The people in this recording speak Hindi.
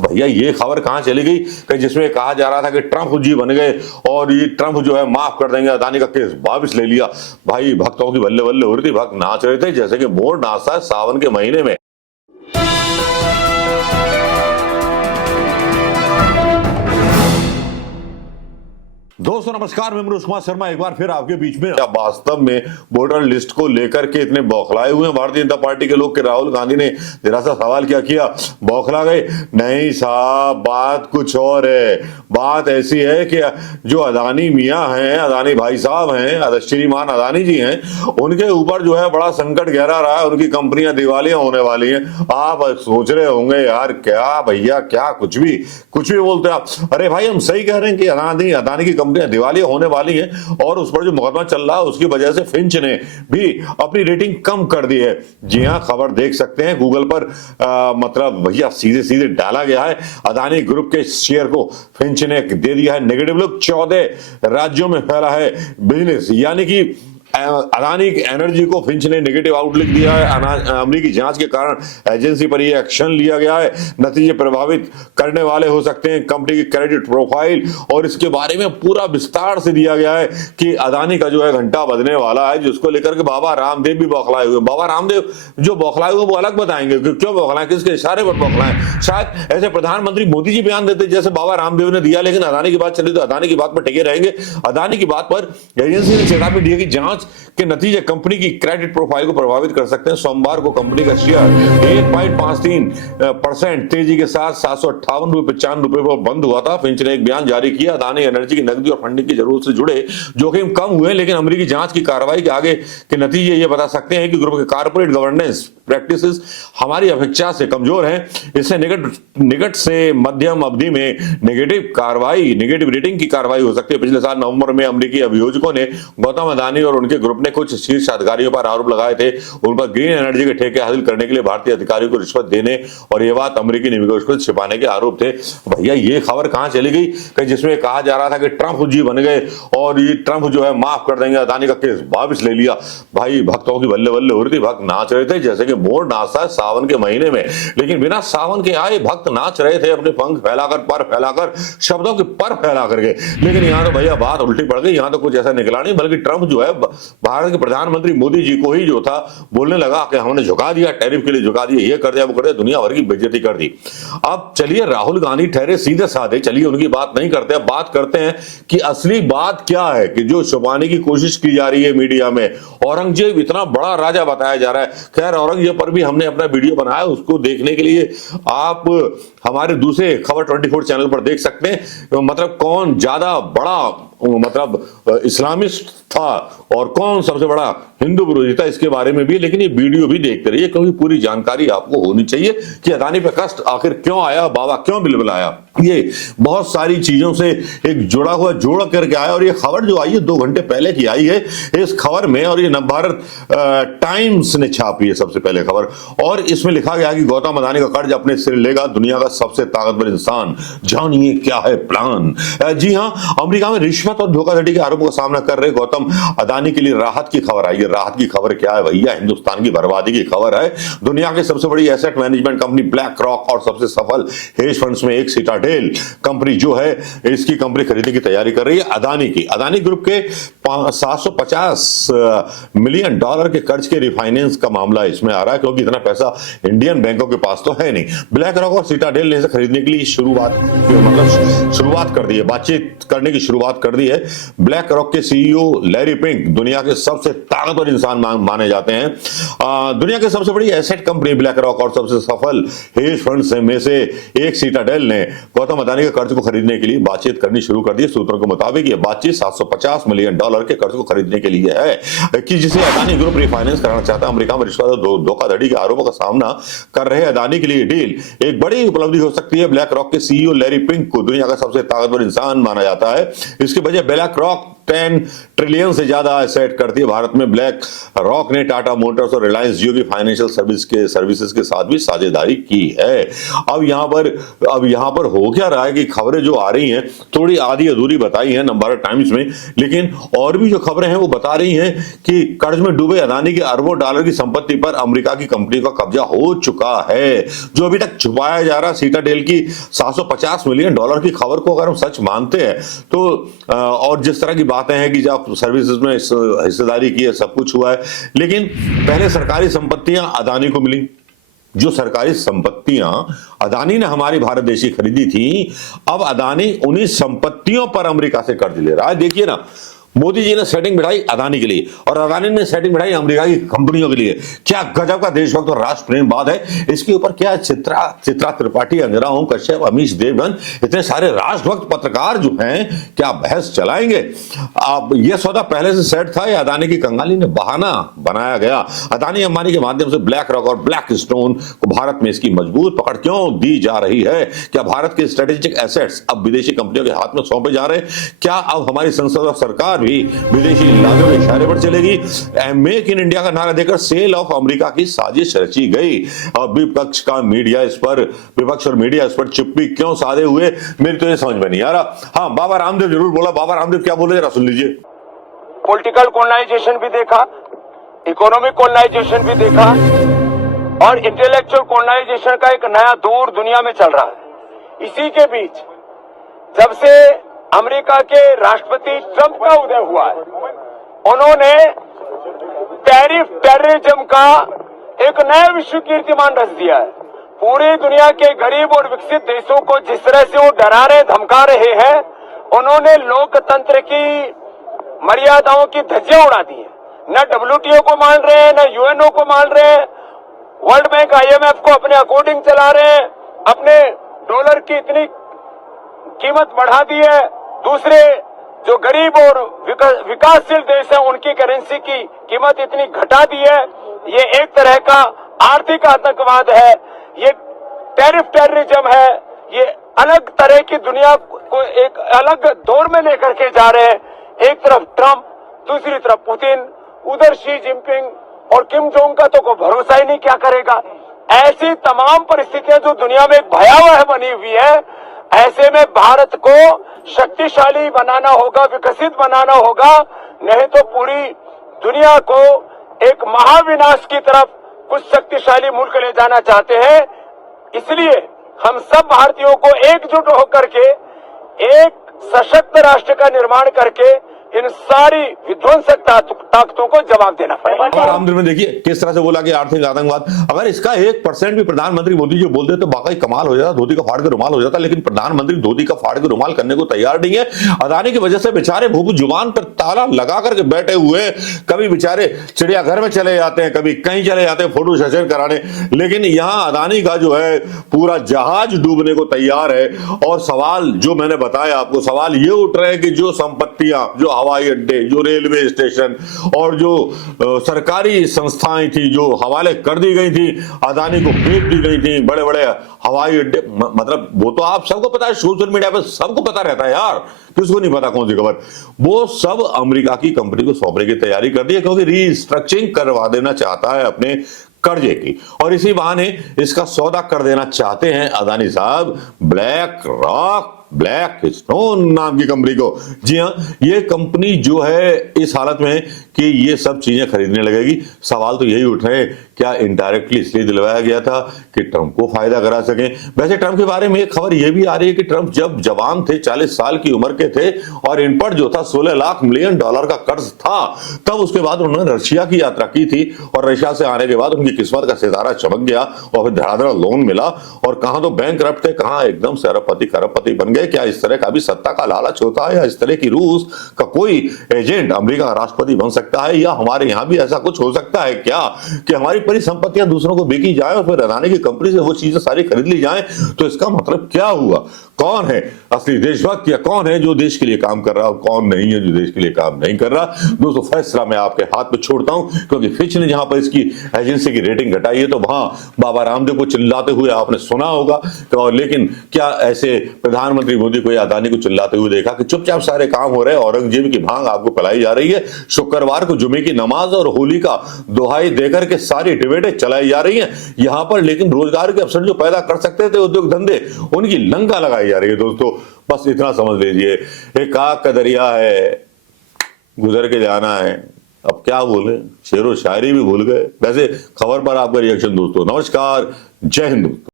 भैया ये खबर कहां चली गई कि जिसमें कहा जा रहा था कि ट्रंप जी बन गए और ये ट्रंप जो है माफ कर देंगे, अदानी का केस वापस ले लिया। भाई भक्तों की बल्ले बल्ले हो रही थी, भक्त नाच रहे थे जैसे कि मोर नाचता है सावन के महीने में। दोस्तों नमस्कार, मैं मनोज कुमार शर्मा एक बार फिर आपके बीच में। वास्तव में वोटर लिस्ट को लेकर के इतने बौखलाए हुए हैं भारतीय जनता पार्टी के लोग कि राहुल गांधी ने जरा सा सवाल क्या किया, बौखला गए। नहीं साहब, बात कुछ और है। बात ऐसी है कि जो अदानी मियाँ हैं, अदानी भाई साहब हैं, श्रीमान अदानी जी हैं, उनके ऊपर जो है बड़ा संकट गहरा रहा है। उनकी कंपनियां दिवालिया होने वाली हैं। आप सोच रहे होंगे यार क्या भैया, क्या कुछ भी बोलते हैं आप। अरे भाई हम सही कह रहे हैं कि अदानी की कंपनियां दिवालिया होने वाली हैं और उस पर जो मुकदमा चल रहा है उसकी वजह से फिंच ने भी अपनी रेटिंग कम कर दी है। जी हां, खबर देख सकते हैं गूगल पर। मतलब भैया सीधे सीधे डाला गया है, अदानी ग्रुप के शेयर को फिंच ने दे दिया है नेगेटिव लुक। 14 राज्यों में फैला है बिजनेस, यानी कि अदानी एनर्जी को फिंच ने नेगेटिव आउटलुक दिया है। अमेरिकी जांच के कारण एजेंसी पर यह एक्शन लिया गया है। नतीजे प्रभावित करने वाले हो सकते हैं कंपनी की क्रेडिट प्रोफाइल, और इसके बारे में पूरा विस्तार से दिया गया है कि अदानी का जो है घंटा बजने वाला है, जिसको लेकर के बाबा रामदेव भी बौखलाए हुए। बाबा रामदेव जो बौखलाए हुए वो अलग बताएंगे कि क्यों बौखलाए, किसके इशारे पर बौखलाए। शायद ऐसे प्रधानमंत्री मोदी जी बयान देते जैसे बाबा रामदेव ने दिया, लेकिन अदानी की बात चली तो अदानी की बात पर टिके रहेंगे। अदानी की बात पर एजेंसी ने चेतावनी दी है कि जांच के नतीजे कंपनी की क्रेडिट प्रोफाइल को प्रभावित कर सकते हैं। सोमवार को कंपनी का शेयर 1.53% तेजी के साथ 758.95 रुपए पर बंद हुआ था। फिंच ने एक बयान जारी किया, अदानी एनर्जी की नकदी और फंडिंग की जरूरत से जुड़े जोखिम कम हुए, लेकिन अमेरिकी जांच की कार्रवाई के आगे के नतीजे ये बता सकते हैं कि ग्रुप के कॉर्पोरेट गवर्नेंस प्रैक्टिसेस हमारी अपेक्षा से कमजोर हैं। इससे निकट से मध्यम अवधि में नेगेटिव रेटिंग की कार्रवाई हो सकती है। पिछले साल नवंबर में अमेरिकी अभियोजकों ने गौतम अदानी और उनके ग्रुप ने कुछ शीर्ष अधिकारियों पर आरोप लगाए थे। उन पर ग्रीन एनर्जी के ठेके हासिल करने के लिए भारतीय अधिकारियों को रिश्वत देने और ये बात अमेरिकी निवेशकों से छिपाने के आरोप थे। भैया ये खबर कहां चली गई कि जिसमें कहा जा रहा था कि ट्रंप जी बन गए और ये ट्रंप जो है माफ कर देंगे, अदानी का केस वापस ले लिया। भाई भक्तों की बल्ले बल्ले हो रही थी, भक्त नाच रहे थे जैसे कि मोर नाचता है सावन के महीने में। लेकिन बिना सावन के आए भक्त नाच रहे थे अपने पंख फैलाकर, पर फैलाकर, शब्दों के पर फैला करके। लेकिन यहां तो भैया बात उल्टी पड़ गई। यहां तो कुछ ऐसा निकला नहीं, बल्कि ट्रंप जो है भारत के प्रधानमंत्री मोदी जी को ही जो था बोलने लगा कि हमने झुका दिया, टैरिफ के लिए झुका दिया, ये कर दिया, वो कर दिया, दुनिया भर की बेइज्जती कर दी। अब चलिए राहुल गांधी ठहरे सीधे साधे, चलिए उनकी बात नहीं करते, अब बात करते हैं कि असली बात क्या है कि जो छुपाने की कोशिश की जा रही है मीडिया में। औरंगजेब इतना बड़ा राजा बताया जा रहा है। खैर औरंगजेब पर भी हमने अपना वीडियो बनाया, उसको देखने के लिए आप हमारे दूसरे खबर 24 चैनल पर देख सकते हैं। मतलब कौन ज्यादा बड़ा मतलब इस्लामिस्ट था और कौन सबसे बड़ा हिंदू विरोधी था, इसके बारे में भी। लेकिन ये वीडियो भी देखते रहिए क्योंकि पूरी जानकारी आपको होनी चाहिए कि अदानी पे कष्ट आखिर क्यों आया, बाबा क्यों बिलबिलाया। ये बहुत सारी चीजों से एक जुड़ा हुआ जोड़ करके आया। और ये खबर जो आई है 2 घंटे पहले की आई है इस खबर में, और ये नवभारत टाइम्स ने छापी है सबसे पहले खबर। और इसमें लिखा गया कि गौतम अदानी का कर्ज अपने सिर लेगा दुनिया का सबसे ताकतवर इंसान, जानिए क्या है प्लान। जी हां, अमेरिका में रिश्वत और धोखाधड़ी के आरोपों का सामना कर रहे गौतम अदानी के लिए राहत की खबर आई है। राहत की खबर क्या है भैया? हिंदुस्तान की बर्बादी की खबर है। दुनिया की सबसे बड़ी asset management company black rock और सबसे सफल हेज फंड्स में एक सिटाडेल कंपनी जो है, इसकी कंपनी खरीदने की तैयारी कर रही है अदानी की। अदानी ग्रुप के 750 मिलियन डॉलर के कर्ज के रिफाइनेंस का मामला इसमें आ रहा है, क्योंकि इतना पैसा इंडियन बैंकों के पास तो है नहीं। ब्लैक रॉक और सिटाडेल ने इसे खरीदने के लिए शुरुआत कर दी है, बातचीत करने की शुरुआत कर दी है। ब्लैक रॉक के सीईओ लैरी पिंक दुनिया के सबसे ताकतवर इंसान माने जाते हैं। दुनिया की सबसे बड़ी एसेट कंपनी ब्लैक रॉक और सबसे सफल हेज फंड्स में से एक सिटाडेल ने गौतम अदानी के कर्ज को खरीदने के लिए बातचीत करनी शुरू कर दी। सूत्रों के मुताबिक यह बातचीत 750 मिलियन डॉलर के कर्ज को खरीदने के लिए है कि जिसे अदानी ग्रुप रिफाइनेंस कराना चाहता है। अमेरिका में रिश्वत और धोखाधड़ी के आरोपों का सामना कर रहे अदानी के लिए डील एक बड़ी उपलब्धि हो सकती है। ब्लैक रॉक के सीईओ लैरी पिंक को दुनिया का सबसे ताकतवर इंसान माना जाता है। इसके वजह ब्लैक रॉक 10 ट्रिलियन से ज्यादा एसेट करती है भारत में। ब्लैक रॉक ने टाटा मोटर्स और रिलायंस जियो की फाइनेंशियल सर्विसेज के साथ भी साझेदारी की है। अब यहां पर हो क्या रहा है कि खबरें जो आ रही हैं थोड़ी आधी अधूरी बताई हैं नवभारत टाइम्स में, लेकिन और भी जो खबरें हैं वो बता रही हैं कि कर्ज में डूबे अदानी की अरबों डॉलर की संपत्ति पर अमेरिका की कंपनी का कब्जा हो चुका है। जो अभी तक छुपाया जा रहा सीटाडेल की 750 मिलियन डॉलर की खबर को अगर हम सच मानते हैं तो और जिस तरह की बातें हैं कि जब सर्विसेज में हिस्सेदारी की है, सब कुछ हुआ है, लेकिन पहले सरकारी संपत्तियां अदानी को मिली। जो सरकारी संपत्तियां अदानी ने हमारी भारत देश की खरीदी थी, अब अदानी उन्हीं संपत्तियों पर अमेरिका से कर्ज ले रहा है। देखिए ना, मोदी जी ने सेटिंग बिठाई अदानी के लिए और अदानी ने सेटिंग बिठाई अमेरिका की कंपनियों के लिए। क्या गजब का देशभक्त और राष्ट्र प्रेमवाद है। इसके ऊपर क्या चित्रा त्रिपाठी, अंजना ओम कश्यप, अमीश देवगन, इतने सारे राष्ट्रभक्त पत्रकार जो हैं, क्या बहस चलाएंगे। अब यह सौदा पहले से सेट था या अदानी की कंगाली ने बहाना बनाया गया। अदानी अंबानी के माध्यम से ब्लैक रॉक और ब्लैक स्टोन को भारत में इसकी मजबूत पकड़ क्यों दी जा रही है। क्या भारत के स्ट्रेटेजिक एसेट्स अब विदेशी कंपनियों के हाथ में सौंपे जा रहे हैं। क्या अब हमारी संसद और सरकार भी विदेशी लागत के इशारे पर चलेगी। मेक इन इंडिया का नारा देकर सेल ऑफ अमेरिका की साजिश रची गई और विपक्ष और मीडिया इस पर चुप्पी क्यों साधे हुए, मेरी तो ये समझ में नहीं आ रहा। हाँ, बाबा रामदेव जरूर बोला। बाबा रामदेव क्या बोले जरा सुन लीजिए। पॉलिटिकल कॉलोनाइजेशन भी देखा, इकोनॉमिक कॉलोनाइजेशन भी देखा और इंटेलेक्चुअल कॉलोनाइजेशन का एक नया दौर दुनिया में चल रहा है। इसी के बीच जब से अमेरिका के राष्ट्रपति ट्रंप का उदय हुआ है, उन्होंने टेररिज्म का एक नया विश्व कीर्तिमान रच दिया है। पूरी दुनिया के गरीब और विकसित देशों को जिस तरह से वो डरा रहे, धमका रहे हैं, उन्होंने लोकतंत्र की मर्यादाओं की धज्जियां उड़ा दी है। न WTO को मान रहे हैं, न UNO को मान रहे हैं, वर्ल्ड बैंक IMF को अपने अकॉर्डिंग चला रहे हैं, अपने डॉलर की इतनी कीमत बढ़ा दी है। दूसरे जो गरीब और विकासशील देश हैं, उनकी करेंसी की कीमत इतनी घटा दी है। ये एक तरह का आर्थिक आतंकवाद है, ये टेररिज्म है। ये अलग तरह की दुनिया को एक अलग दौर में लेकर के जा रहे हैं। एक तरफ ट्रंप, दूसरी तरफ पुतिन, उधर शी जिनपिंग और किम जोंग का तो कोई भरोसा ही नहीं क्या करेगा। ऐसी तमाम परिस्थितियां जो दुनिया में एक भयावह बनी हुई है, ऐसे में भारत को शक्तिशाली बनाना होगा, विकसित बनाना होगा, नहीं तो पूरी दुनिया को एक महाविनाश की तरफ कुछ शक्तिशाली मुल्क ले जाना चाहते हैं। इसलिए हम सब भारतीयों को एकजुट होकर के एक सशक्त राष्ट्र का निर्माण करके इन सारी विध्वंसक ताकतों को जवाब देना पड़ेगा। रामदेव में देखिए किस तरह से बोला कि आर्थिक आतंकवाद, अगर इसका 1% भी प्रधानमंत्री मोदी जी बोलते तो वाकई कमाल हो जाता, धोती का फाड़ के रुमाल हो जाता। लेकिन प्रधानमंत्री धोती का फाड़ के रुमाल करने को तैयार नहीं है। अदानी की वजह से बेचारे भूपू जुबान पर ताला लगा करके बैठे हुए हैं। कभी बेचारे चिड़ियाघर में चले जाते हैं, कभी कहीं चले जाते हैं फोटो सेशन कराने, लेकिन यहाँ अदानी का जो है पूरा जहाज डूबने को तैयार है। और सवाल जो मैंने बताया आपको, सवाल ये उठ रहे हैं कि जो संपत्तियां, जो हवाई अड्डे, जो रेलवे स्टेशन और जो सरकारी संस्थाएं थी जो हवाले कर दी गई थी, अदानी को बेच दी गई थी, बड़े बड़े हवाई अड्डे, मतलब वो तो आप सबको पता है, सोशल मीडिया पे सबको पता रहता है यार, किसको नहीं पता कौन सी खबर। वो सब अमेरिका की कंपनी को सौंपने की तैयारी कर दी है, क्योंकि रीस्ट्रक्चरिंग करवा देना चाहता है अपने कर्जे की, और इसी बहाने इसका सौदा कर देना चाहते हैं अदानी साहब ब्लैक रॉक, ब्लैक स्टोन नाम की कंपनी को। जी हाँ, ये कंपनी जो है इस हालत में कि ये सब चीजें खरीदने लगेगी। सवाल तो यही उठ रहे हैं, क्या इनडायरेक्टली इसलिए दिलवाया गया था कि ट्रंप को फायदा करा सके। वैसे ट्रंप के बारे में एक खबर ये भी आ रही है कि ट्रंप जब जवान थे, 40 साल की उम्र के थे, और इन पर जो था $16 लाख मिलियन का कर्ज था, तब उसके बाद उन्होंने रशिया की यात्रा की थी, और रशिया से आने के बाद उनकी किस्मत का सितारा चमक गया और फिर धड़ाधड़ लोन मिला, और कहां तो बैंक करप्ट थे, कहां एकदम से अरबपति बन गए। क्या इस तरह का भी सत्ता का लालच होता है, या इस तरह की रूस का कोई एजेंट अमेरिका का राष्ट्रपति बन सकता है, या हमारे यहां भी ऐसा कुछ हो सकता है क्या कि हमारी परिसंपत्तियां दूसरों को बेची जाए और फिर अदानी की कंपनी से वो चीजें सारी खरीद ली जाए। तो इसका मतलब क्या हुआ? कौन है असली देशभक्त, या कौन है जो देश के लिए काम कर रहा है और कौन नहीं है जो देश के लिए काम नहीं कर रहा? दोस्तों, फैसला मैं आपके हाथ में छोड़ता हूं, क्योंकि फिच ने जहां पर इसकी एजेंसी की रेटिंग घटाई है, तो वहां बाबा रामदेव को चिल्लाते हुए आपने सुना होगा। तो लेकिन क्या ऐसे प्रधानमंत्री प्रधानमंत्री मोदी को या अदानी को चिल्लाते हुए देखा कि चुपचाप सारे काम हो रहे हैं, औरंगजेब की भांग आपको पिलाई जा रही है, शुक्रवार को जुमे की नमाज और होली का दोहाई देकर के सारी डिबेटें चलाई जा रही हैं यहां पर, लेकिन रोजगार के अवसर जो पैदा कर सकते थे उद्योग धंधे, उनकी लंका लगाई जा रही है। दोस्तों बस इतना समझ लीजिए, एक आग का दरिया है, गुजर के जाना है, अब क्या बोले, शेरो शायरी भी भूल गए। वैसे खबर पर आपका रिएक्शन दोस्तों। नमस्कार, जय हिंद।